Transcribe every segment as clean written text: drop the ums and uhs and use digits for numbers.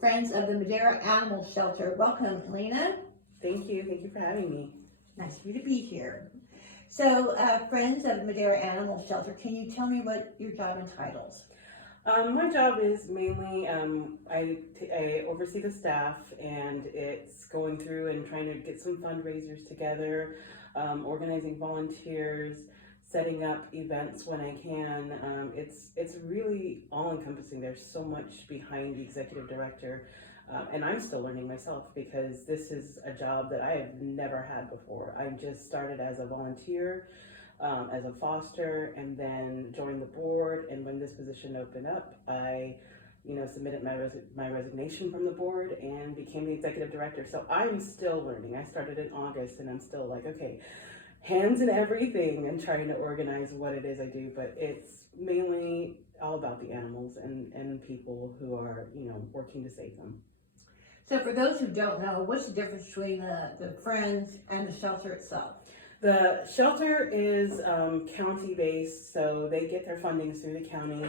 Friends of the Madera Animal Shelter, welcome, Elena. Thank you for having me. Nice for you to be here. So, Friends of Madera Animal Shelter, can you tell me what your job entitles? My job is mainly, I oversee the staff, and it's going through and trying to get some fundraisers together, organizing volunteers, setting up events when I can. It's really all-encompassing. There's so much behind the executive director, and I'm still learning myself because this is a job that I have never had before. I just started as a volunteer, as a foster, and then joined the board. And when this position opened up, I submitted my resignation from the board and became the executive director. So I'm still learning. I started in August, and I'm still like, okay, hands in everything and trying to organize what it is I do. But it's mainly all about the animals and people who are, working to save them. So for those who don't know, what's the difference between the Friends and the shelter itself? The shelter is county-based, so they get their funding through the county,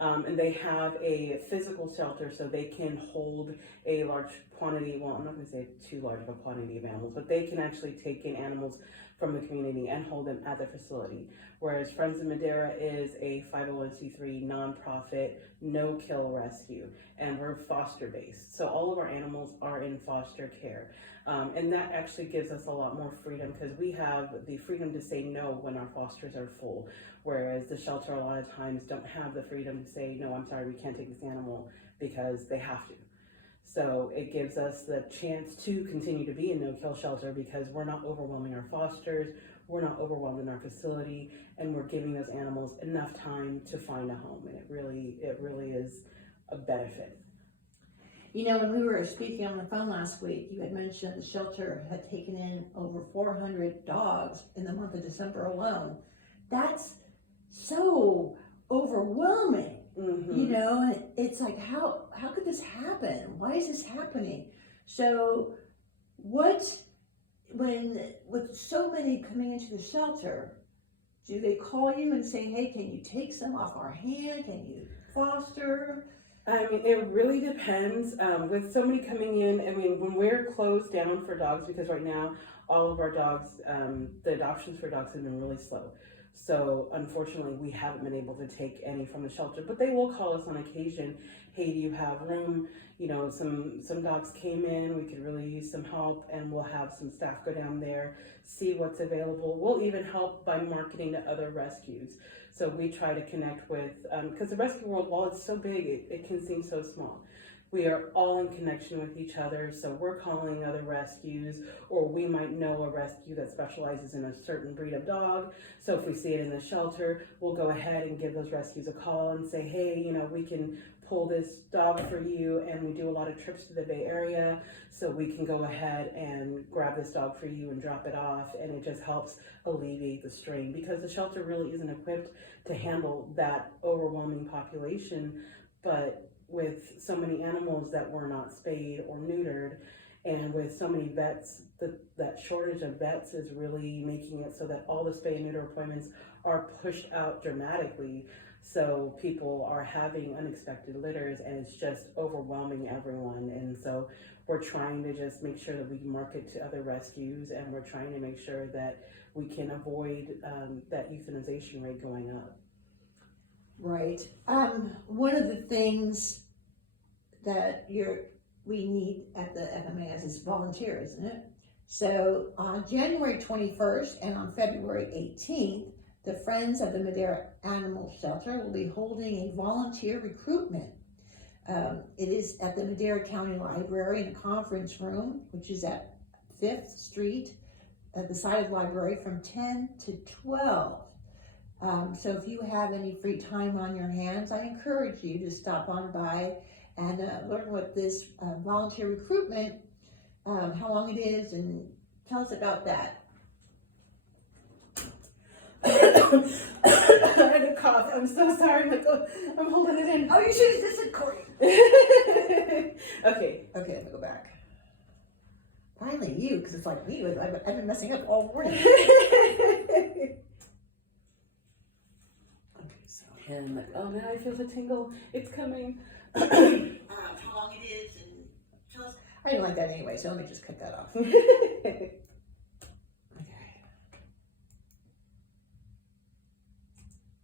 and they have a physical shelter, so they can hold a large quantity, well, I'm not going to say too large of a quantity of animals, but they can actually take in animals from the community and hold them at their facility. Whereas Friends of Madera is a 501c3 nonprofit, no-kill rescue, and we're foster-based. So all of our animals are in foster care. And that actually gives us a lot more freedom because we have the freedom to say no when our fosters are full, whereas the shelter a lot of times don't have the freedom to say, no, I'm sorry, we can't take this animal because they have to. So it gives us the chance to continue to be a no-kill shelter because we're not overwhelming our fosters, we're not overwhelming our facility, and we're giving those animals enough time to find a home. And it really is a benefit. When we were speaking on the phone last week, you had mentioned the shelter had taken in over 400 dogs in the month of December alone. That's so overwhelming. Mm-hmm. It's like, how could this happen? Why is this happening? So with so many coming into the shelter, do they call you and say, hey, can you take some off our hand? Can you foster? I mean, it really depends. With so many coming in, when we're closed down for dogs, because right now all of our dogs, the adoptions for dogs have been really slow. So unfortunately, we haven't been able to take any from the shelter, but they will call us on occasion. Hey, do you have room? Some dogs came in, we could really use some help, and we'll have some staff go down there, see what's available. We'll even help by marketing to other rescues. So we try to connect with, because the rescue world, while it's so big, it can seem so small. We are all in connection with each other, so we're calling other rescues, or we might know a rescue that specializes in a certain breed of dog. So if we see it in the shelter, we'll go ahead and give those rescues a call and say, hey, we can pull this dog for you, and we do a lot of trips to the Bay Area, so we can go ahead and grab this dog for you and drop it off, and it just helps alleviate the strain because the shelter really isn't equipped to handle that overwhelming population. But with so many animals that were not spayed or neutered, and with so many vets, that shortage of vets is really making it so that all the spay and neuter appointments are pushed out dramatically. So people are having unexpected litters, and it's just overwhelming everyone. And so we're trying to just make sure that we market to other rescues, and we're trying to make sure that we can avoid that euthanization rate going up. Right. One of the things that we need at the FMAS is volunteers, isn't it? So on January 21st and on February 18th, the Friends of the Madera Animal Shelter will be holding a volunteer recruitment. It is at the Madera County Library in the conference room, which is at 5th Street, at the side of the library from 10 to 12. So if you have any free time on your hands, I encourage you to stop on by and learn what this volunteer recruitment, how long it is, and tell us about that. I had a cough. I'm so sorry, Michael. I'm holding it in. Oh, you should have just said Corrie. Okay, let me go back. Finally you, because it's like me. I've been messing up all morning. Okay, so And like, oh, now I feel the tingle. It's coming. How long it is, and tell us. I didn't like that anyway, so let me just cut that off. Okay.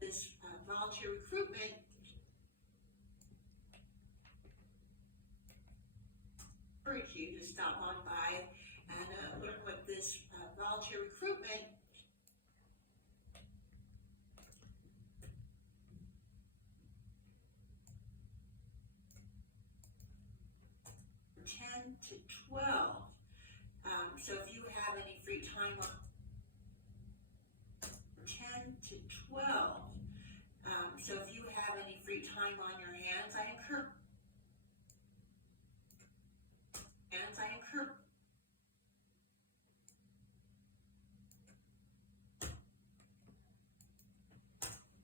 This volunteer recruitment. I encourage you to stop on by and learn what this volunteer recruitment. To 12. So if you have any free time, 10 to 12. So if you have any free time on your hands, I encourage.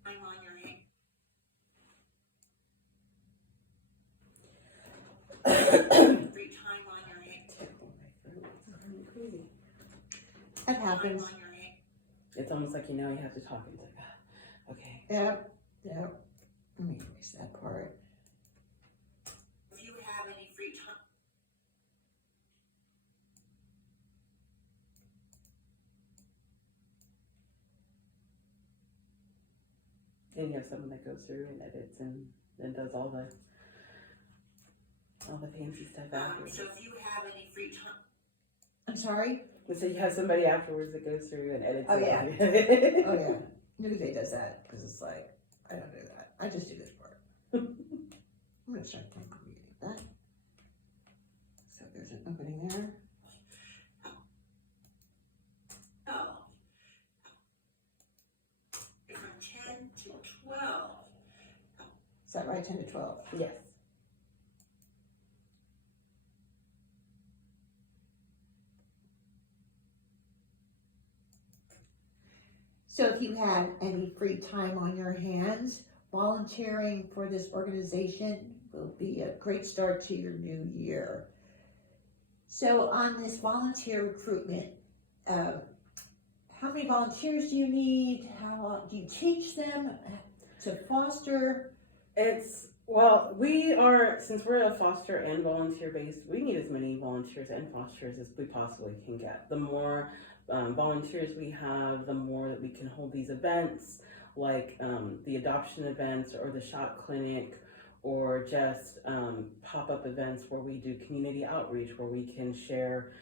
Time on your hand. Free time on your hand. That happens. It's almost like you have to talk into that. Okay. Yep. Let me erase that part. If you have any free time. And you have someone that goes through and edits and does all the fancy stuff afterwards. So if you have any free time. I'm sorry? So you have somebody afterwards that goes through and edits. Oh, yeah. Oh, yeah. Nobody does that because it's like, I don't do that. I just do this part. I'm going to start reading that. So there's an opening there. Oh. From 10 to 12. Is that right? 10 to 12? Yes. So if you have any free time on your hands, volunteering for this organization will be a great start to your new year. So on this volunteer recruitment, how many volunteers do you need? How do you teach them to foster? Since we're a foster and volunteer based, we need as many volunteers and fosters as we possibly can get. The more volunteers we have, the more that we can hold these events, like the adoption events or the shot clinic, or just pop-up events where we do community outreach, where we can share,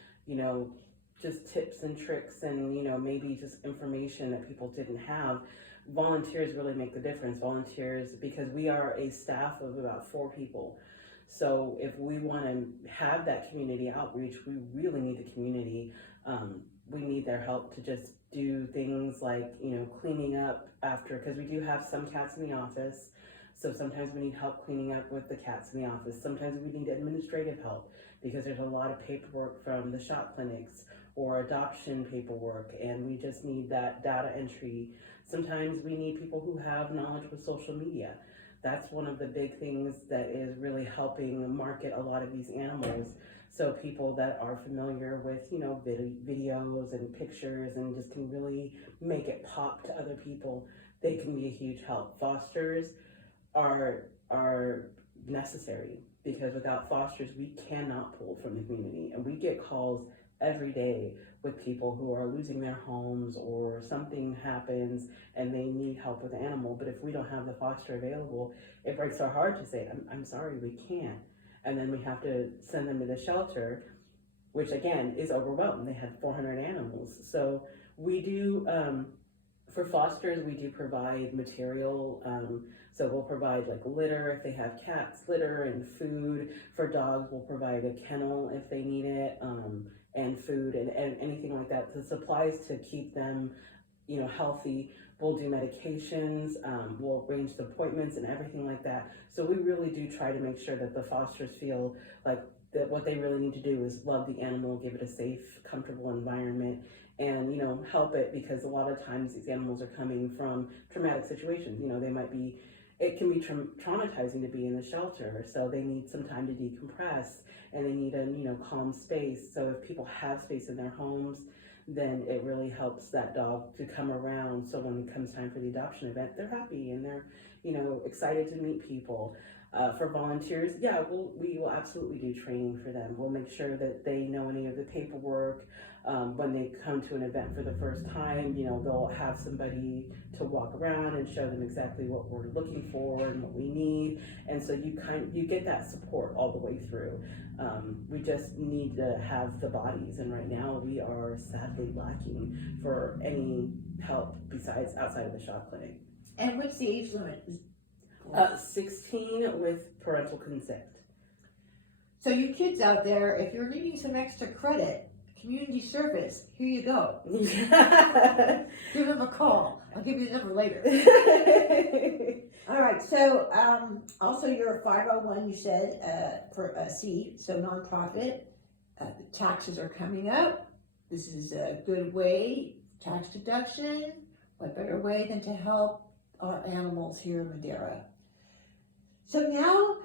just tips and tricks and, maybe just information that people didn't have. Volunteers really make the difference. Volunteers, because we are a staff of about 4 people. So if we want to have that community outreach, we really need the community. We need their help to just do things like, cleaning up after, because we do have some cats in the office. So sometimes we need help cleaning up with the cats in the office. Sometimes we need administrative help because there's a lot of paperwork from the shop clinics or adoption paperwork, and we just need that data entry. Sometimes we need people who have knowledge with social media. That's one of the big things that is really helping market a lot of these animals. So people that are familiar with, videos and pictures and just can really make it pop to other people, they can be a huge help. Fosters are necessary, because without fosters, we cannot pull from the community. And we get calls every day with people who are losing their homes or something happens and they need help with the animal. But if we don't have the foster available, it breaks our heart to say, I'm sorry, we can't. And then we have to send them to the shelter, which again is overwhelmed. They have 400 animals. So we do, for fosters, we do provide material. So we'll provide like litter if they have cats, litter and food. For dogs, we'll provide a kennel if they need it, and food and anything like that. The supplies to keep them, healthy. We'll do medications, we'll arrange the appointments and everything like that. So we really do try to make sure that the fosters feel like that what they really need to do is love the animal, give it a safe, comfortable environment, and help it, because a lot of times these animals are coming from traumatic situations. It can be traumatizing to be in the shelter, so they need some time to decompress, and they need a calm space. So if people have space in their homes, then it really helps that dog to come around. So when it comes time for the adoption event, they're happy and they're, excited to meet people. For volunteers, we will absolutely do training for them. We'll make sure that they know any of the paperwork. When they come to an event for the first time, they'll have somebody to walk around and show them exactly what we're looking for and what we need. And so you get that support all the way through. We just need to have the bodies, and right now we are sadly lacking for any help besides outside of the shop clinic. And what's the age limit? 16 with parental consent. So you kids out there, if you're needing some extra credit, community service, here you go. Give them a call. I'll give you the number later. All right, so also you're a 501, you said, for a C, so nonprofit. The taxes are coming up. This is a good way, tax deduction. What better way than to help our animals here in Madera? So now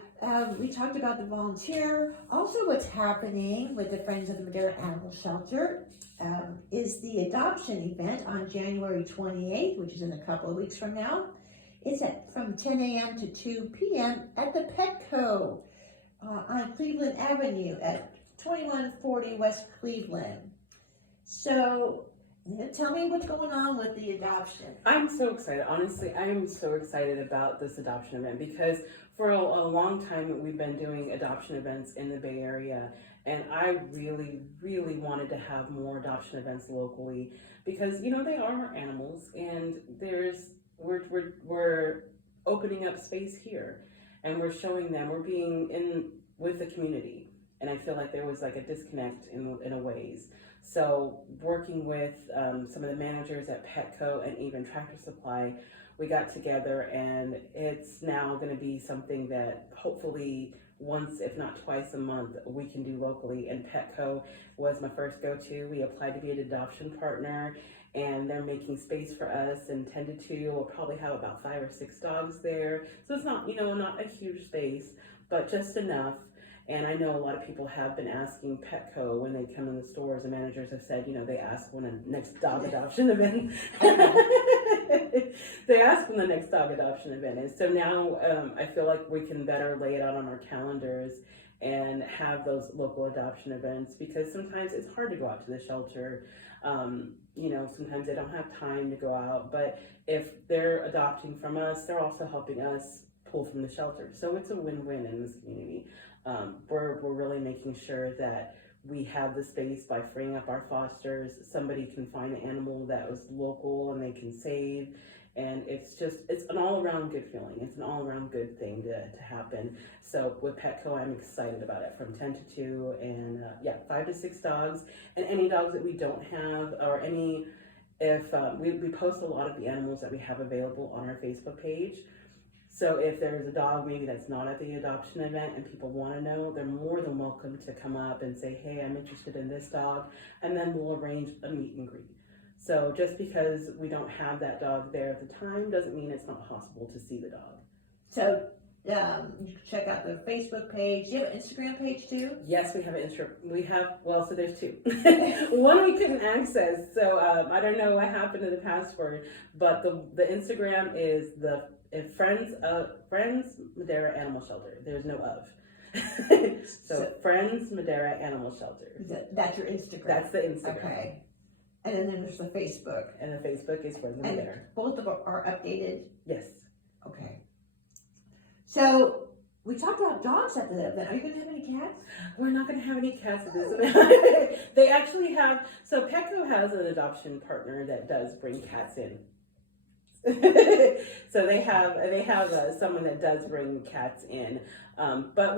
we talked about the volunteer. Also what's happening with the Friends of the Madera Animal Shelter is the adoption event on January 28th, which is in a couple of weeks from now. It's from 10 a.m. to 2 p.m. at the Petco on Cleveland Avenue at 2140 West Cleveland. So tell me what's going on with the adoption. I'm so excited. Honestly, I am so excited about this adoption event because for a long time we've been doing adoption events in the Bay Area, and I really, really wanted to have more adoption events locally because they are animals, and we're opening up space here, and we're showing them, we're being in with the community, and I feel like there was like a disconnect in a ways. So working with some of the managers at Petco and even Tractor Supply, we got together, and it's now going to be something that hopefully once, if not twice a month, we can do locally. And Petco was my first go-to. We applied to be an adoption partner, and they're making space for us and tended to. We'll probably have about 5 or 6 dogs there. So it's not, not a huge space, but just enough. And I know a lot of people have been asking Petco when they come in the stores, and managers have said, they ask when the next dog adoption event. They ask when the next dog adoption event is. So now I feel like we can better lay it out on our calendars and have those local adoption events, because sometimes it's hard to go out to the shelter. Sometimes they don't have time to go out, but if they're adopting from us, they're also helping us pull from the shelter. So it's a win-win in this community. We're really making sure that we have the space by freeing up our fosters. Somebody can find an animal that was local and they can save. And it's an all-around good feeling. It's an all-around good thing to happen. So with Petco, I'm excited about it, from 10 to 2, and 5 to 6 dogs. And any dogs that we don't have, or we post a lot of the animals that we have available on our Facebook page. So if there's a dog maybe that's not at the adoption event and people want to know, they're more than welcome to come up and say, hey, I'm interested in this dog, and then we'll arrange a meet and greet. So just because we don't have that dog there at the time doesn't mean it's not possible to see the dog. So you can check out the Facebook page. Do you have an Instagram page too? Yes, we have an Instagram. So there's 2. One we couldn't access, so I don't know what happened to the password, but the Instagram is Friends Madera Animal Shelter. There's no of. so Friends Madera Animal Shelter. That's your Instagram? That's the Instagram. Okay. And then there's the Facebook. And the Facebook is Friends Madera. Both of them are updated? Yes. Okay. So we talked about dogs at the event. Are you going to have any cats? We're not going to have any cats at this event. They actually have, so Petco has an adoption partner that does bring cats in. So they have someone that does bring cats in, but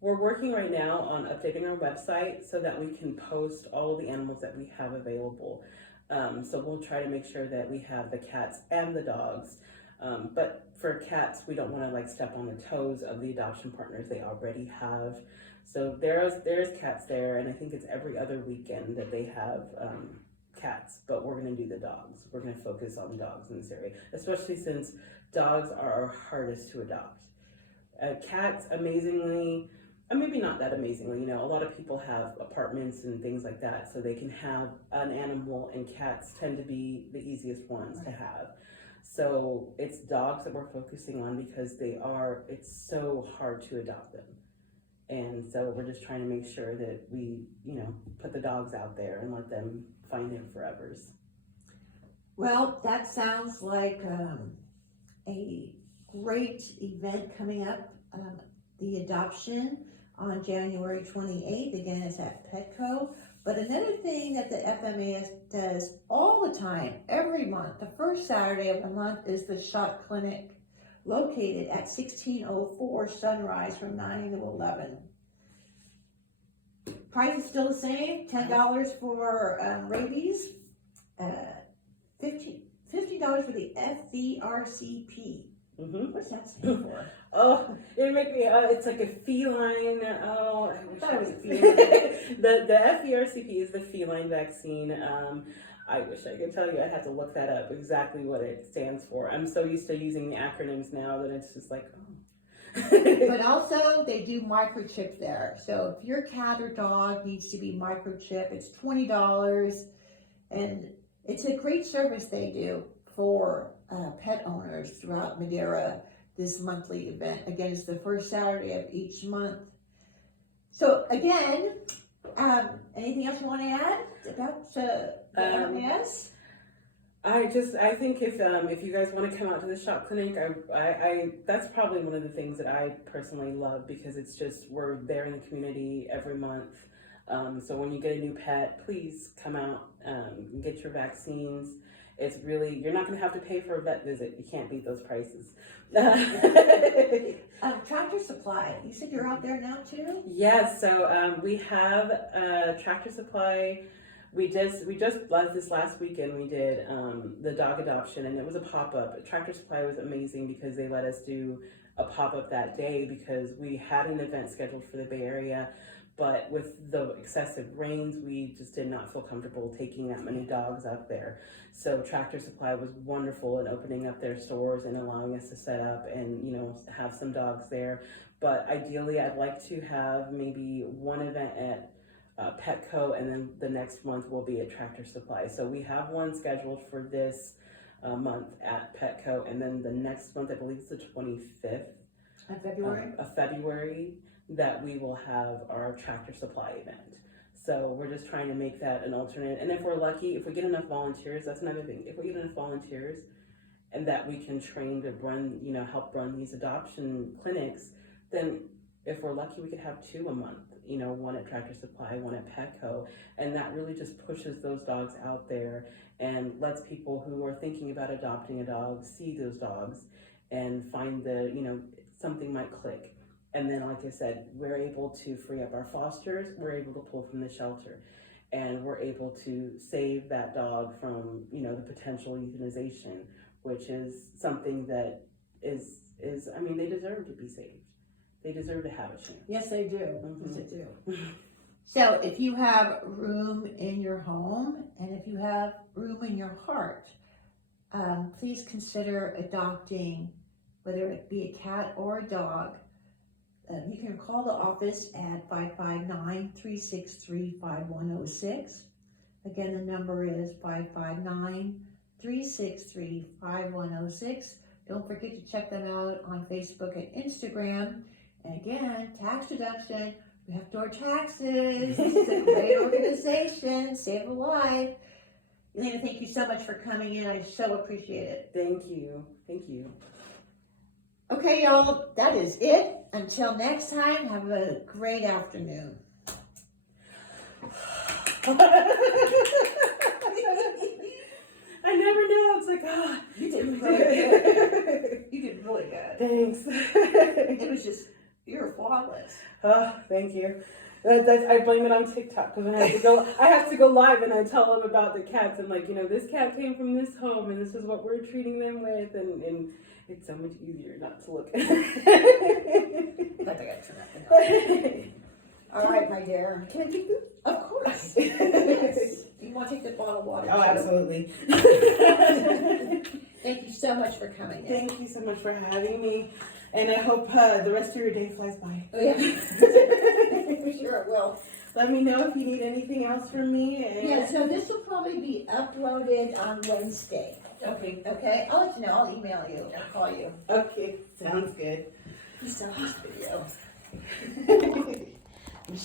we're working right now on updating our website so that we can post all of the animals that we have available. So we'll try to make sure that we have the cats and the dogs. But for cats, we don't want to step on the toes of the adoption partners they already have. So there's cats there, and I think it's every other weekend that they have cats, but we're going to do the dogs. We're going to focus on dogs in this area, especially since dogs are our hardest to adopt. Cats, amazingly, maybe not that amazingly, a lot of people have apartments and things like that, so they can have an animal, and cats tend to be the easiest ones to have. So it's dogs that we're focusing on because it's so hard to adopt them. And so we're just trying to make sure that we, put the dogs out there and let them find their forevers. Well, that sounds like a great event coming up. The adoption on January 28th, again, it's at Petco. But another thing that the FMAS does all the time, every month, the first Saturday of the month, is the shot clinic located at 1604 Sunrise from 9 to 11. Price is still the same, $10 for rabies, $50 for the FVRCP. Mm-hmm. What's that stand for? Oh, it make me. It's like a feline. Oh, I wish I was feline. The FVRCP is the feline vaccine. I wish I could tell you. I had to look that up exactly what it stands for. I'm so used to using the acronyms now that it's just like, oh. But also, they do microchip there. So if your cat or dog needs to be microchipped, it's $20, and it's a great service they do for pet owners throughout Madera, this monthly event. Again, it's the first Saturday of each month. So again, anything else you want to add about the FMAS? I think if you guys want to come out to the shop clinic, I that's probably one of the things that I personally love, because it's just, we're there in the community every month. So when you get a new pet, please come out and get your vaccines. It's really, you're not going to have to pay for a vet visit. You can't beat those prices. Tractor Supply, you said you're out there now too? Yes, so we have Tractor Supply. We just this last weekend we did the dog adoption, and it was a pop-up. Tractor Supply was amazing because they let us do a pop-up that day, because we had an event scheduled for the Bay Area, but with the excessive rains, we just did not feel comfortable taking that many dogs out there. So Tractor Supply was wonderful in opening up their stores and allowing us to set up and, have some dogs there. But ideally, I'd like to have maybe one event at Petco, and then the next month will be at Tractor Supply. So we have one scheduled for this month at Petco, and then the next month, I believe it's the 25th of February, that we will have our Tractor Supply event. So we're just trying to make that an alternate. And if we're lucky, if we get enough volunteers, that's another thing. If we get enough volunteers and that we can train to run, help run these adoption clinics, then if we're lucky, we could have 2 a month, one at Tractor Supply, one at Petco. And that really just pushes those dogs out there and lets people who are thinking about adopting a dog see those dogs and find something might click. And then, like I said, we're able to free up our fosters, we're able to pull from the shelter, and we're able to save that dog from, the potential euthanization, which is something that is they deserve to be saved. They deserve to have a chance. Yes, they do. Mm-hmm. Yes, they do. So if you have room in your home, and if you have room in your heart, please consider adopting, whether it be a cat or a dog. You can call the office at 559-363-5106. Again, the number is 559-363-5106. Don't forget to check them out on Facebook and Instagram. And again, tax deduction. We have to our taxes. This is a great organization. Save a life. Elena, thank you so much for coming in. I so appreciate it. Thank you. Thank you. Okay, y'all, that is it. Until next time, have a great afternoon. I never know. It's like, you did really good. You did really good. Thanks. It was just, you're flawless. Oh, thank you. I blame it on TikTok, because I have to go live and I tell them about the cats and this cat came from this home and this is what we're treating them with, and it's so much easier not to look at it. But I gotta turn that thing off. All right, my dear. Can I take this? Of course. Yes. You want to take the bottle of water? Oh, absolutely. Thank you so much for coming in. Thank you so much for having me, and I hope the rest of your day flies by. Oh, yeah. Sure it will. Let me know if you need anything else from me. And... Yeah, so this will probably be uploaded on Wednesday. Okay. Okay, I'll let you know. I'll email you or call you. Okay, sounds good. You still have this video.